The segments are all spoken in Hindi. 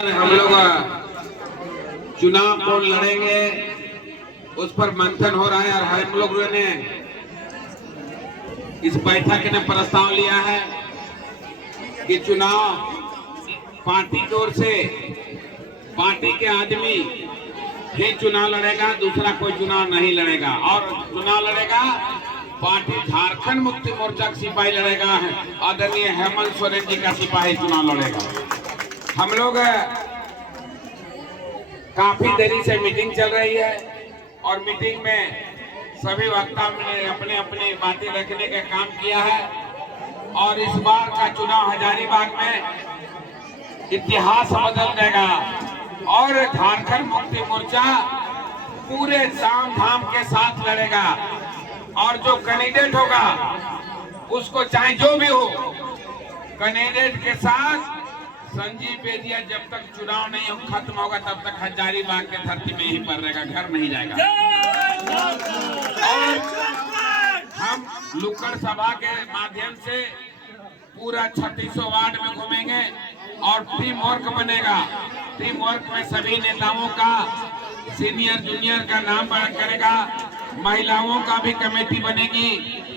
हम लोग चुनाव कौन लड़ेंगे उस पर मंथन हो रहा है और हम लोगों ने इस बैठक में प्रस्ताव लिया है कि चुनाव पार्टी की ओर से पार्टी के आदमी ही चुनाव लड़ेगा, दूसरा कोई चुनाव नहीं लड़ेगा। और चुनाव लड़ेगा पार्टी झारखंड मुक्ति मोर्चा का सिपाही लड़ेगा, आदरणीय हेमंत सोरेन जी का सिपाही चुनाव लड़ेगा। हम लोग काफी देरी से मीटिंग चल रही है और मीटिंग में सभी वक्ताओं ने अपने अपने बातें रखने का काम किया है और इस बार का चुनाव हजारीबाग में इतिहास बदल देगा और झारखंड मुक्ति मोर्चा पूरे साम धाम के साथ लड़ेगा और जो कैंडिडेट होगा उसको चाहे जो भी हो, कैंडिडेट के साथ संजीव बेदिया जब तक चुनाव नहीं खत्म होगा तब तक हजारीबाग के धरती में ही पर रहेगा, घर नहीं जाएगा। और हम लुक्कड़ सभा के माध्यम से पूरा 3600 वार्ड में घूमेंगे और टीम वर्क बनेगा। टीम वर्क में सभी नेताओं का सीनियर जूनियर का नाम करेगा, महिलाओं का भी कमेटी बनेगी,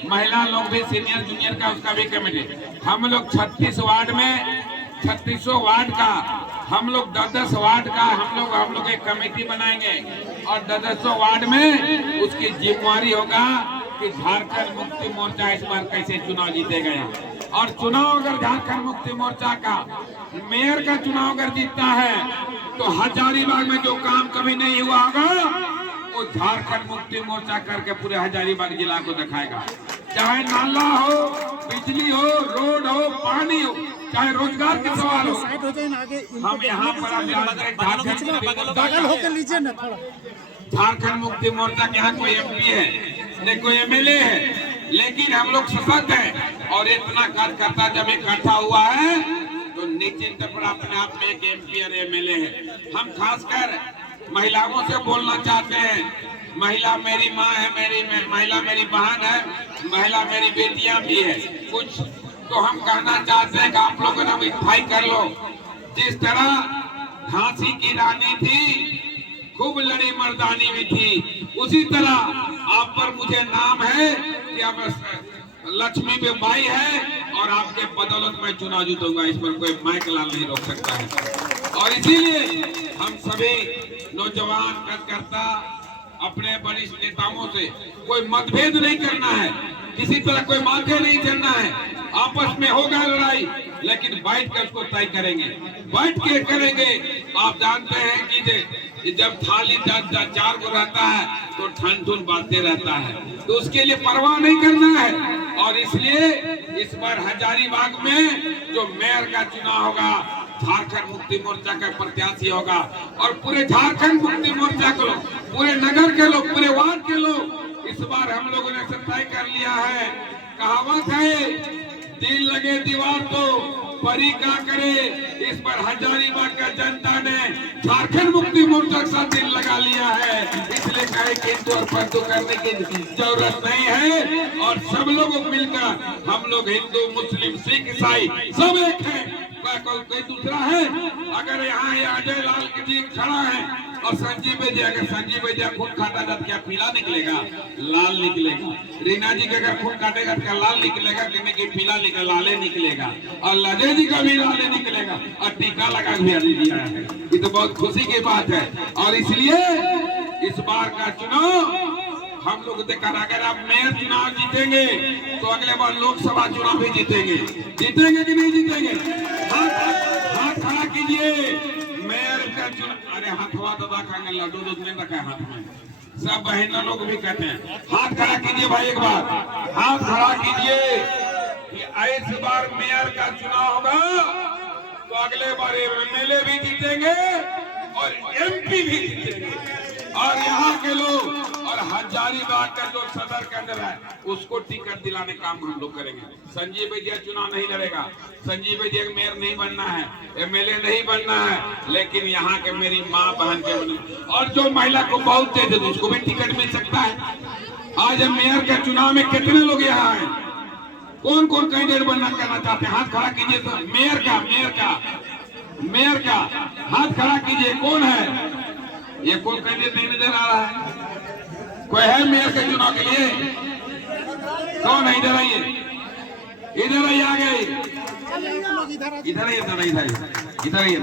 महिला लोग भी सीनियर जूनियर का उसका भी कमेटी। हम लोग 36 वार्ड में 3600 वार्ड का हम लोग 10-10 वार्ड का हम लोग एक कमेटी बनाएंगे और 10-10 वार्ड में उसकी जिम्मेवारी होगा कि झारखंड मुक्ति मोर्चा इस बार कैसे चुनाव जीतेगा। और चुनाव अगर झारखंड मुक्ति मोर्चा का मेयर का चुनाव अगर जीतता है तो हजारीबाग में जो काम कभी नहीं हुआ होगा वो झारखंड मुक्ति मोर्चा करके पूरे हजारीबाग जिला को दिखाएगा। चाहे नाला हो, बिजली हो, रोड हो, पानी हो, चाहे रोजगार के सवाल हो। हम यहाँ पर झारखंड मुक्ति मोर्चा के यहाँ कोई MP है न कोई MLA है, लेकिन हम लोग सशक्त हैं और इतना कार्यकर्ता जब इकट्ठा हुआ है तो निश्चित पर अपने आप में एक MP और MLA है। हम खासकर महिलाओं से बोलना चाहते हैं, महिला मेरी माँ है, महिला मेरी बहन है, महिला मेरी बेटियां भी है। कुछ तो हम कहना चाहते हैं कि आप लोग ना मिठाई कर लो। जिस तरह झांसी की रानी थी, खूब लड़ी मर्दानी भी थी, उसी तरह आप पर मुझे नाम है कि अब लक्ष्मी में बाई है और आपके बदौलत में चुनाव जीतूंगा। इस पर कोई माइक लाल नहीं रोक सकता है। और इसीलिए हम सभी नौजवान कार्यकर्ता अपने वरिष्ठ नेताओं से कोई मतभेद नहीं करना है, किसी तरह कोई माथे नहीं चलना है। आपस में होगा लड़ाई लेकिन बैठ कर उसको तय करेंगे, बैठ के करेंगे। आप जानते हैं कि जब थाली 4 गो रहता है तो ठन ठुन बातें रहता है, तो उसके लिए परवाह नहीं करना है। और इसलिए इस बार हजारीबाग में जो मेयर का चुनाव होगा झारखंड मुक्ति मोर्चा का प्रत्याशी होगा और पूरे झारखंड मुक्ति मोर्चा के लोग, पूरे नगर के लोग, पूरे वार्ड के लोग इस बार हम लोगों ने तय कर लिया है। कहावत है, दिल लगे दीवार तो परी का करे। इस पर हजारीबाग का जनता ने झारखंड मुक्ति मोर्चा के साथ दिल लगा लिया है, इसलिए कहे किंतु और परंतु करने की जरूरत नहीं है। और सब लोगों को मिलकर हम लोग हिंदू, मुस्लिम, सिख, ईसाई सब एक है, कोई दूसरा है। अगर यहाँ अजय लाल जी खड़ा है और संजीव बेदिया, अगर संजीव बेदिया खून काटा जाए क्या पीला निकलेगा? लाल निकलेगा। रीना जी का अगर खून काटेगा क्या लाल निकलेगा? कि पीला निकल लाले निकलेगा। और लजय जी का भी लाले निकलेगा और टीका लगा भी दिया है। ये तो बहुत खुशी की बात है। और इसलिए इस बार का चुनाव हम लोग देखा, अगर आप मेयर चुनाव जीतेंगे तो अगले बार लोकसभा चुनाव भी जीतेंगे। जीतेंगे कि नहीं जीतेंगे? हाथ खड़ा कीजिए। मेयर का चुनाव, अरे हाथवा दबा खाएंगे, लड्डू दूध नहीं रखा है हाथ में। सब बहना लोग भी कहते हैं हाथ खड़ा कीजिए भाई, एक बार हाथ खड़ा कीजिए कि इस बार मेयर का चुनाव होगा तो अगले बार MLA भी जीतेंगे और MP भी जीतेंगे। और यहाँ के लोग और हजारीबाग का जो सदर केंद्र है उसको टिकट दिलाने काम हम लोग करेंगे। संजीव बेदिया चुनाव नहीं लड़ेगा, संजीव बेदिया मेयर नहीं बनना है, MLA नहीं बनना है, लेकिन यहाँ के मेरी माँ बहन के बने और जो महिला को बहुत तेज है उसको भी टिकट मिल सकता है। आज मेयर के चुनाव में कितने लोग यहाँ हैं? कौन कौन कैंडिडेट बनना करना चाहते हैं? हाथ खड़ा कीजिए। तो मेयर का मेयर का हाथ खड़ा कीजिए। कौन है ये? कोई कैंडिडेट नहीं नजर आ रहा है। कोई है मेयर के चुनाव के लिए? कौन है? इधर आइए, इधर आइए, आ गए, इधर आइए, इधर आइए, इधर आइए।